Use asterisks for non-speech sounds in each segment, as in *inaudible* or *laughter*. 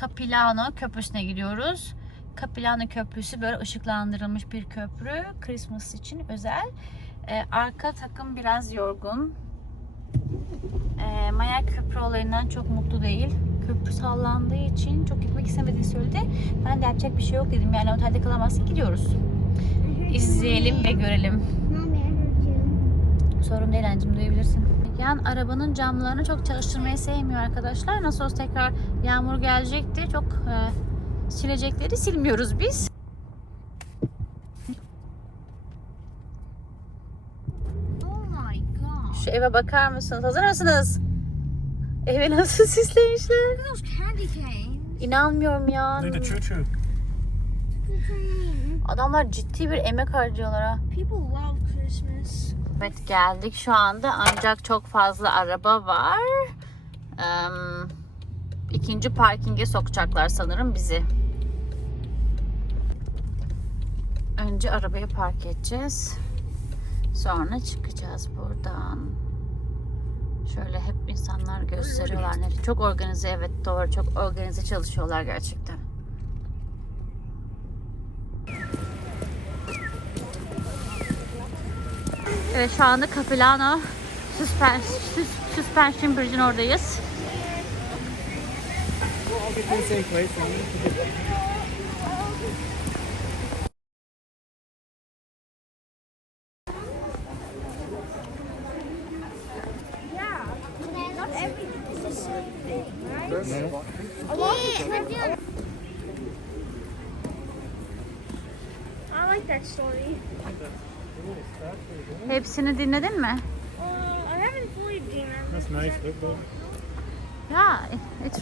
Capilano Köprüsü'ne gidiyoruz. Capilano Köprüsü böyle ışıklandırılmış bir köprü. Christmas için özel. Ee, arka takım biraz yorgun. Ee, Maya köprü olayından çok mutlu değil. Köprü sallandığı için çok gitmek istemediğini söyledi. Ben de yapacak bir şey yok dedim. Yani otelde kalamazsak gidiyoruz. İzleyelim ve görelim. Sorun değil anneciğim duyabilirsin. Yan arabanın camlarını çok çalıştırmayı sevmiyor arkadaşlar. Nasıl olsa tekrar yağmur gelecekti. Çok e, silecekleri silmiyoruz biz. Oh my god. Şu eve bakar mısınız? Hazır mısınız? Evi nasıl süslemişler? İnanmıyorum ya. Adamlar ciddi bir emek harcıyorlar ha. People love Christmas. Evet geldik şu anda ancak çok fazla araba var. Eee, ikinci parkinge sokacaklar sanırım bizi. Önce arabayı park edeceğiz. Sonra çıkacağız buradan. Şöyle hep insanlar gösteriyorlar. Çok organize evet doğru. Çok organize çalışıyorlar gerçekten. Evet şu anda Capilano Suspension, Bridge'in oradayız. I like that story. Hepsini dinledin mi? Uh, I haven't fully demon. That's nice. Look, look. Ya, it...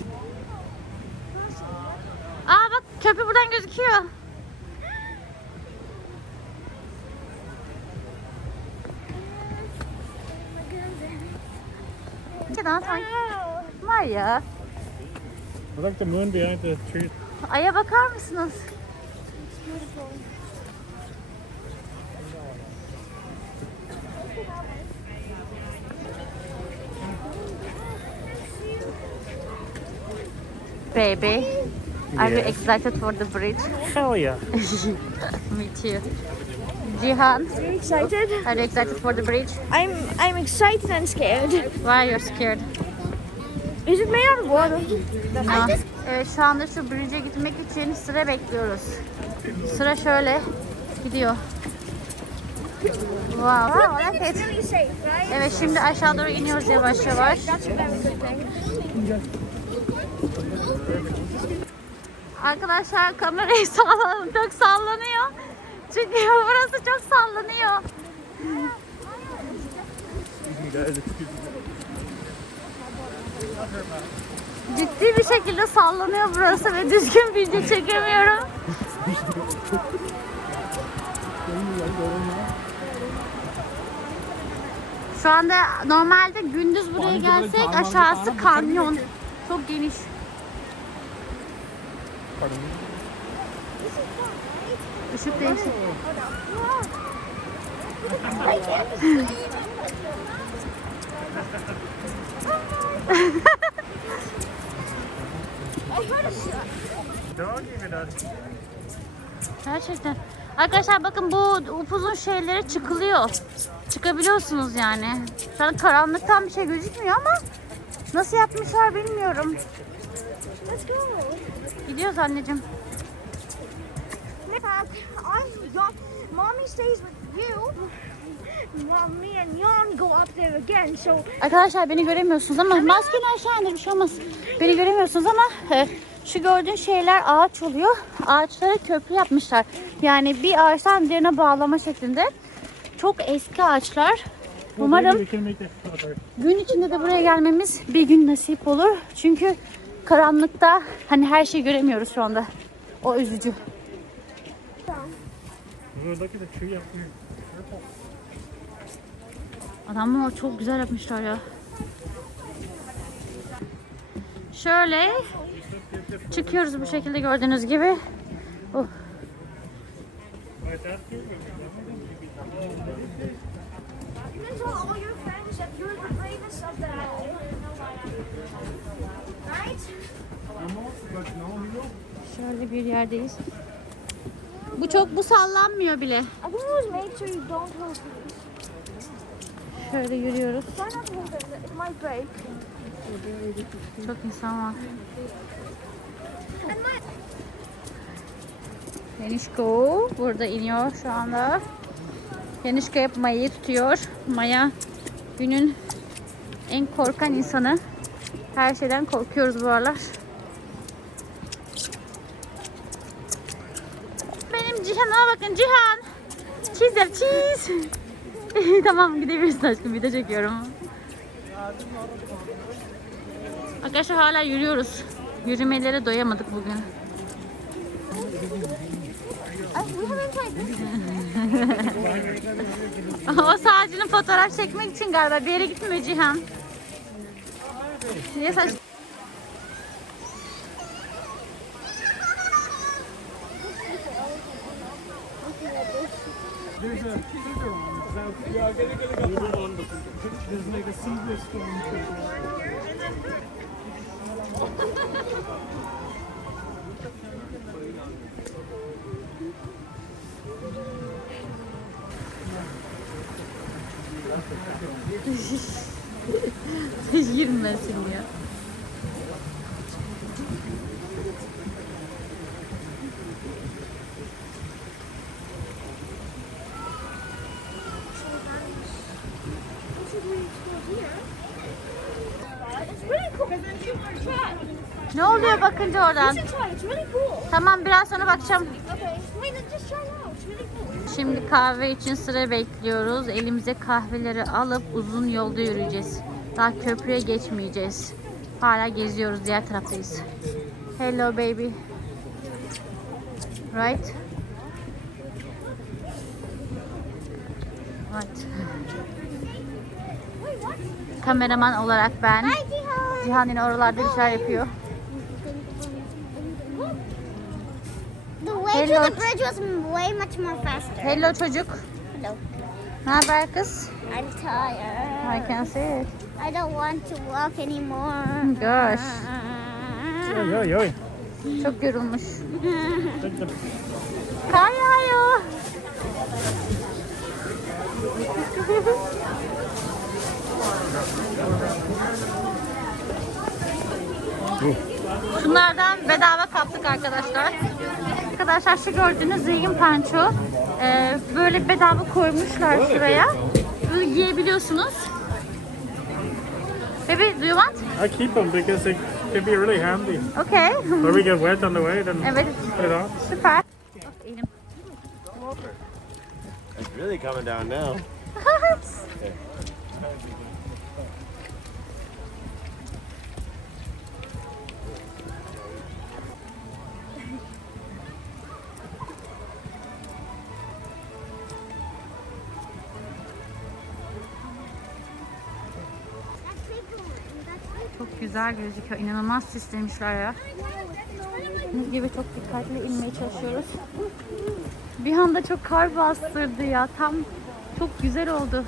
Aa bak köprü buradan gözüküyor. Daha sanki var ya. I like the moon behind the tree. Aya bakar mısınız? Baby, are you Yes. excited for the bridge? Hell yeah. *laughs* Me too. Jihan, Are you excited? are you excited for the bridge? I'm I'm excited and scared. Why are you scared? Is it made out of water? Aa, evet, şu anda şu bridge'e gitmek için sıra bekliyoruz. Sıra şöyle gidiyor. Wow, wow that's it. really safe, right? Evet şimdi aşağı doğru iniyoruz yavaş yavaş. That's a very good thing. Arkadaşlar kamerayı *laughs* sallanıyor, çok sallanıyor. Çünkü *laughs* burası çok sallanıyor. Ciddi bir şekilde sallanıyor burası ve düzgün video çekemiyorum. Şu anda normalde gündüz buraya gelsek aşağısı kanyon. Çok geniş. Me. Işık değişik. Gerçekten. Arkadaşlar bakın bu upuzun şeylere çıkılıyor. Çıkabiliyorsunuz yani. An karanlıktan bir şey gözükmüyor ama nasıl yapmışlar bilmiyorum. Let's go. Gidiyoruz anneciğim. I'm young. Mommy stays with you. Mom, me and Jan go up there again. So Arkadaşlar beni göremiyorsunuz ama maskeni aşağı indir bir şey olmaz. Beni göremiyorsunuz ama e, şu gördüğün şeyler ağaç oluyor. Ağaçlara köprü yapmışlar. Yani bir ağaçtan diğerine bağlama şeklinde. Çok eski ağaçlar. Umarım gün içinde de buraya gelmemiz bir gün nasip olur. Çünkü karanlıkta hani her şeyi göremiyoruz şu anda. O üzücü. Tree up here. Purple. Adamlar çok güzel yapmışlar ya. Şöyle çıkıyoruz bu şekilde gördüğünüz gibi. Oh. Şöyle bir yerdeyiz. Bu çok bu sallanmıyor bile. Şöyle yürüyoruz. Çok insan var. Yanişko burada iniyor şu anda. Yanişko hep Maya'yı tutuyor. Maya günün en korkan insanı. Her şeyden korkuyoruz bu aralar. Benim Cihan'a bakın Cihan. Cheese yap cheese. *laughs* tamam gidebilirsin aşkım video çekiyorum. Arkadaşlar hala yürüyoruz. Yürümelere doyamadık bugün. *laughs* O sağcının fotoğraf çekmek için galiba bir yere gitmiyor Cihan. There's a bigger. So, yeah, get a. There's like a silver stone. Cool. Try. Ne oluyor bakınca oradan? Tamam biraz sonra bakacağım. Şimdi kahve için sıra bekliyoruz. Elimize kahveleri alıp uzun yolda yürüyeceğiz. Daha köprüye geçmeyeceğiz. Hala geziyoruz. Diğer taraftayız. Hello baby. Right? Right. Kameraman olarak ben. Cihan yine oralarda bir şeyler yapıyor. Hello. the bridge was way much more faster. Hello çocuk. Hello. Ne haber kız? I'm tired. I can see it. I don't want to walk anymore. Gosh. Oj, oj, oj. Çok yorulmuş. Kar yağıyor. Şunlardan bedava kaptık arkadaşlar. Arkadaşlar şu gördüğünüz zengin panço. Ee, böyle bedava koymuşlar şuraya. Böyle giyebiliyorsunuz. Baby, do you want? I keep them because they can be really handy. Okay. When we get wet on the way, then *laughs* Evet, put it on. süper. Of, elim. It's really coming down now. *laughs* Çok güzel gözüküyor. İnanılmaz süslemişler ya. Biz gibi çok dikkatli inmeye çalışıyoruz. Bir anda çok kar bastırdı ya. Tam çok güzel oldu.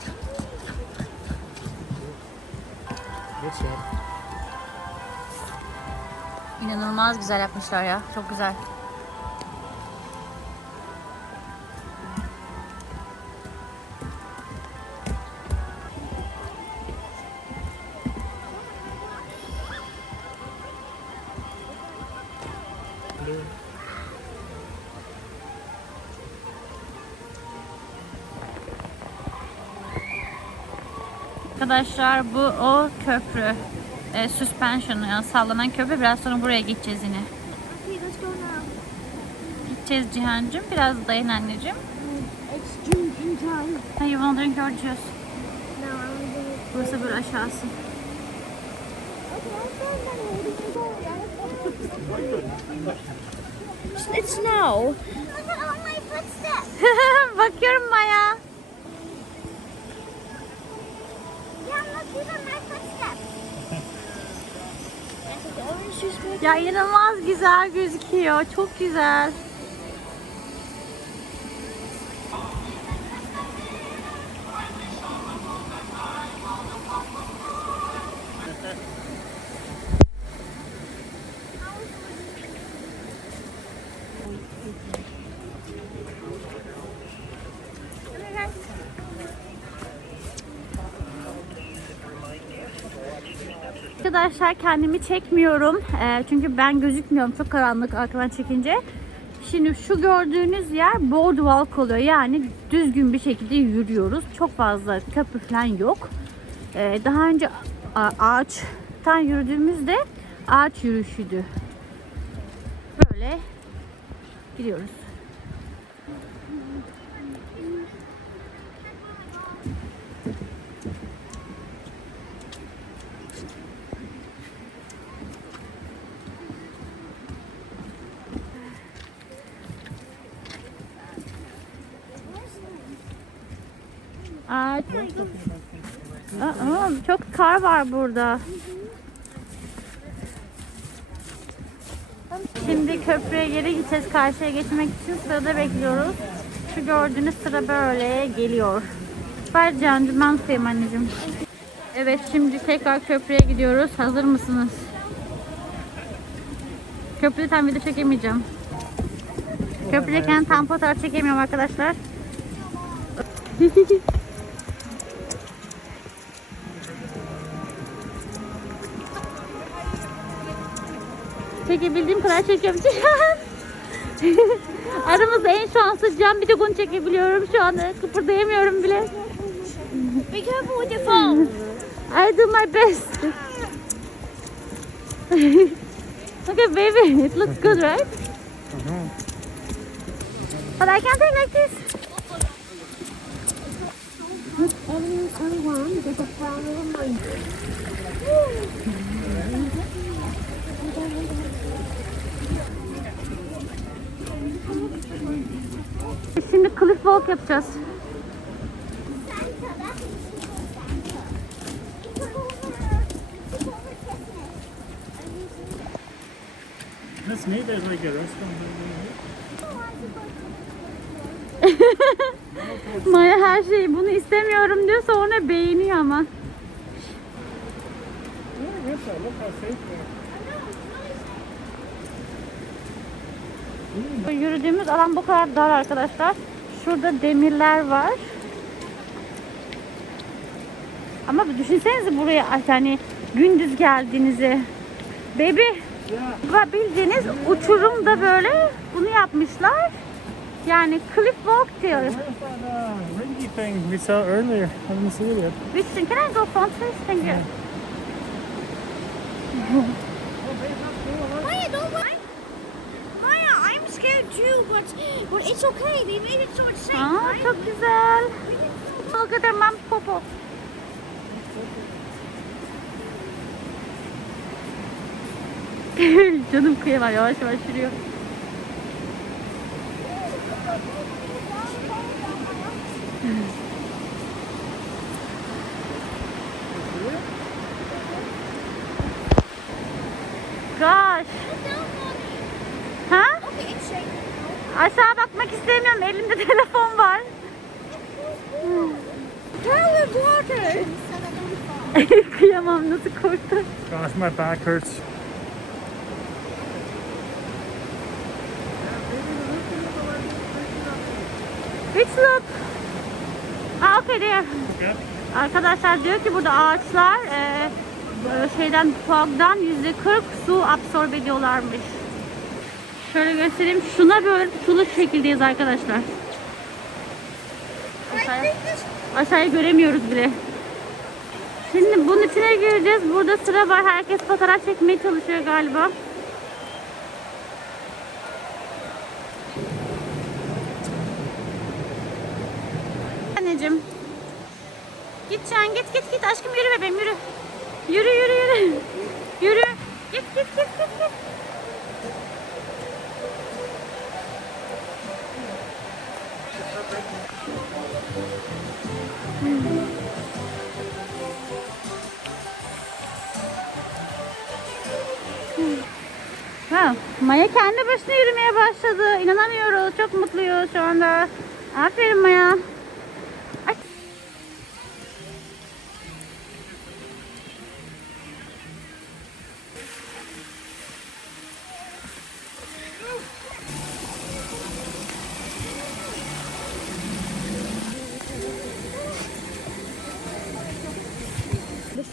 İnanılmaz güzel yapmışlar ya. Çok güzel. Arkadaşlar bu o köprü. E, süspansiyonu yani sallanan köprü. Biraz sonra buraya gideceğiz yine. Gideceğiz Cihan'cığım. Biraz dayan anneciğim. I'm gonna do it. Burası böyle aşağısı. It's snow. *laughs* Bakıyorum Maya. Yeah, look, these are my footsteps. I took the orange juice with Ya inanılmaz güzel gözüküyor. Çok güzel. Arkadaşlar kendimi çekmiyorum. Ee, çünkü ben gözükmüyorum. Çok karanlık arkadan çekince. Şimdi şu gördüğünüz yer boardwalk oluyor. Yani düzgün bir şekilde yürüyoruz. Çok fazla köprü falan yok. Ee, daha önce ağaçtan yürüdüğümüzde ağaç yürüyüşüydü. Böyle gidiyoruz. Aa, çok kar var burada. Şimdi köprüye geri gideceğiz. Karşıya geçmek için sırada bekliyoruz. Şu gördüğünüz sıra böyle geliyor. Ver Can'cığım ben tutayım anneciğim. Evet şimdi tekrar köprüye gidiyoruz. Hazır mısınız? Köprüde tam video çekemeyeceğim. Köprüdeyken tam fotoğraf çekemiyorum arkadaşlar. *laughs* Çekebildiğim kadar çekiyorum. *laughs* Aramızda en şanslı Can bir tek onu çekebiliyorum şu anda. Kıpırdayamıyorum bile. Be careful with your phone. I do my best. *laughs* okay baby, it looks good right? But I can't take like this. Şimdi cliff walk yapacağız. That's me, there's like a restaurant. Maya her şeyi bunu istemiyorum diyor sonra beğeniyor ama. Yeah, yes, sir. Look how safe they are. Yürüdüğümüz alan bu kadar dar arkadaşlar. Şurada demirler var. Ama düşünsenize buraya hani gündüz geldiğinizi. Baby. Bildiğiniz uçurumda böyle bunu yapmışlar. Yani cliff walk diyor. Thing can I go front please? Thank you. Maya, don't worry. Maya, I'm scared too, but but it's okay. They made it so it's safe, Aa, right? çok güzel. Look at their mom popo. *laughs* Canım kıyamam yavaş yavaş yürüyor. Gosh. Ha? Okay, it's safe. Aşağı bakmak istemiyorum. Elimde telefon var. Tell the water. Kıyamam nasıl korktu. Gosh, my back hurts. Which look? Aa okay there. Yeah. Arkadaşlar diyor ki burada ağaçlar e, e, şeyden fogdan yüzde 40 su absorbe ediyorlarmış. Şöyle göstereyim. Şuna böyle tutulu şekildeyiz arkadaşlar. Aşağıya, aşağıya göremiyoruz bile. İçine gireceğiz. Burada sıra var. Herkes fotoğraf çekmeye çalışıyor galiba. Anneciğim. Git Can git git git aşkım yürü bebeğim yürü. Yürü yürü yürü. Yürü. Maya kendi başına yürümeye başladı. İnanamıyoruz. Çok mutluyuz şu anda. Aferin Maya.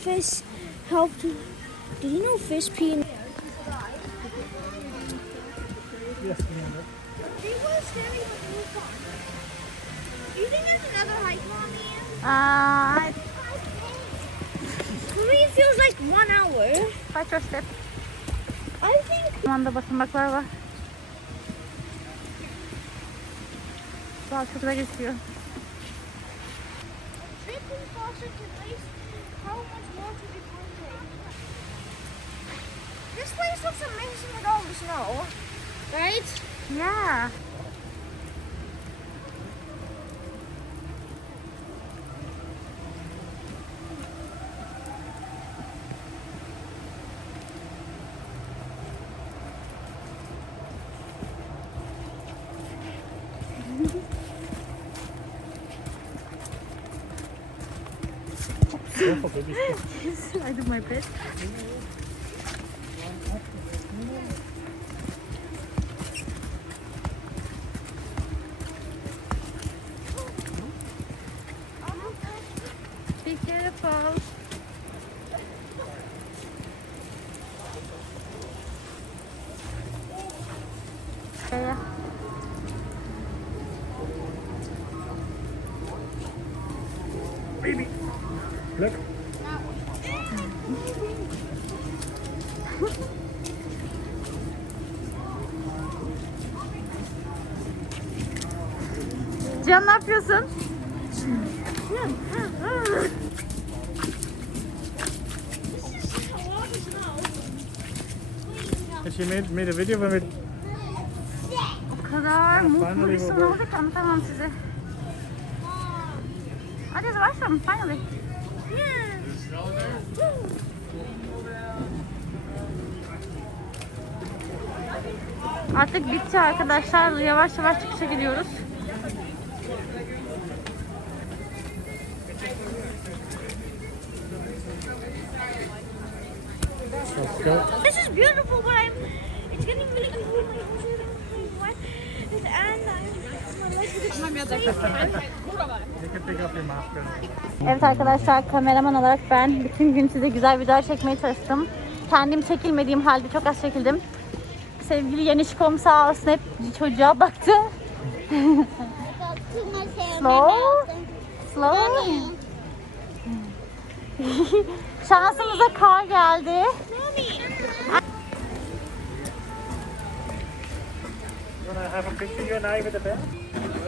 fish help do you know fish pee in more could you take? This place looks amazing with all the snow. Right? Yeah. Go for baby. I do my best. *laughs* Be careful. Yeah. Baby. Look. Can ne yapıyorsun? And she made made a video when we O kadar mutlu bir son oldu ki anlatamam size. Hadi başlayalım finally. Artık bitti arkadaşlar. Yavaş yavaş çıkışa gidiyoruz. Let's go. This is beautiful, but I'm. It's getting really cold. And I'm. You can take off your mask. and- Evet arkadaşlar kameraman olarak ben bütün gün size güzel videolar çekmeye çalıştım. Kendim çekilmediğim halde çok az çekildim. Sevgili Yenişkom sağ olsun hep çocuğa baktı. *laughs* Slow. Slow. Şansımıza kar geldi. You wanna have a picture, of you and I, with the bed?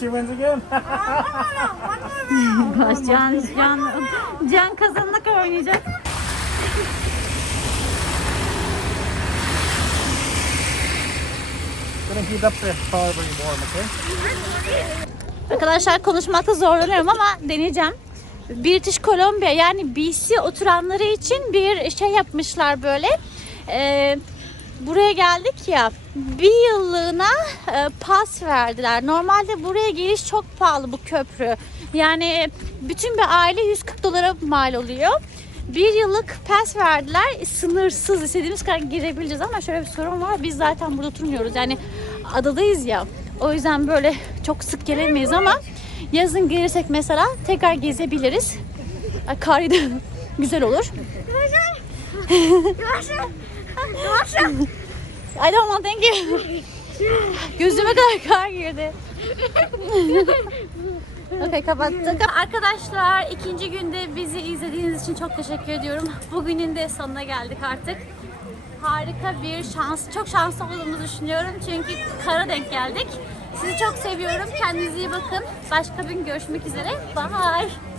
She wins again. *laughs* Round. Can, Can, Can kazanlık oynayacak. Gonna heat up the car when you warm, okay? Arkadaşlar konuşmakta zorlanıyorum ama deneyeceğim. British Columbia yani BC oturanları için bir şey yapmışlar böyle. Ee, buraya geldik ya bir yıllığına e, pas verdiler. Normalde buraya giriş çok pahalı bu köprü. Yani bütün bir aile 140 dolara mal oluyor. Bir yıllık pas verdiler. Sınırsız istediğimiz kadar girebileceğiz ama şöyle bir sorun var. Biz zaten burada oturmuyoruz. Yani adadayız ya. O yüzden böyle çok sık gelemeyiz ama yazın gelirsek mesela tekrar gezebiliriz. Kar *laughs* güzel olur. *laughs* I don't want thank you. Gözüme kadar kar girdi. Okey kapattık. Arkadaşlar ikinci günde bizi izlediğiniz için çok teşekkür ediyorum. Bugünün de sonuna geldik artık. Harika bir şans. Çok şanslı olduğumuzu düşünüyorum. Çünkü kara denk geldik. Sizi çok seviyorum. Kendinize iyi bakın. Başka gün görüşmek üzere. Bye.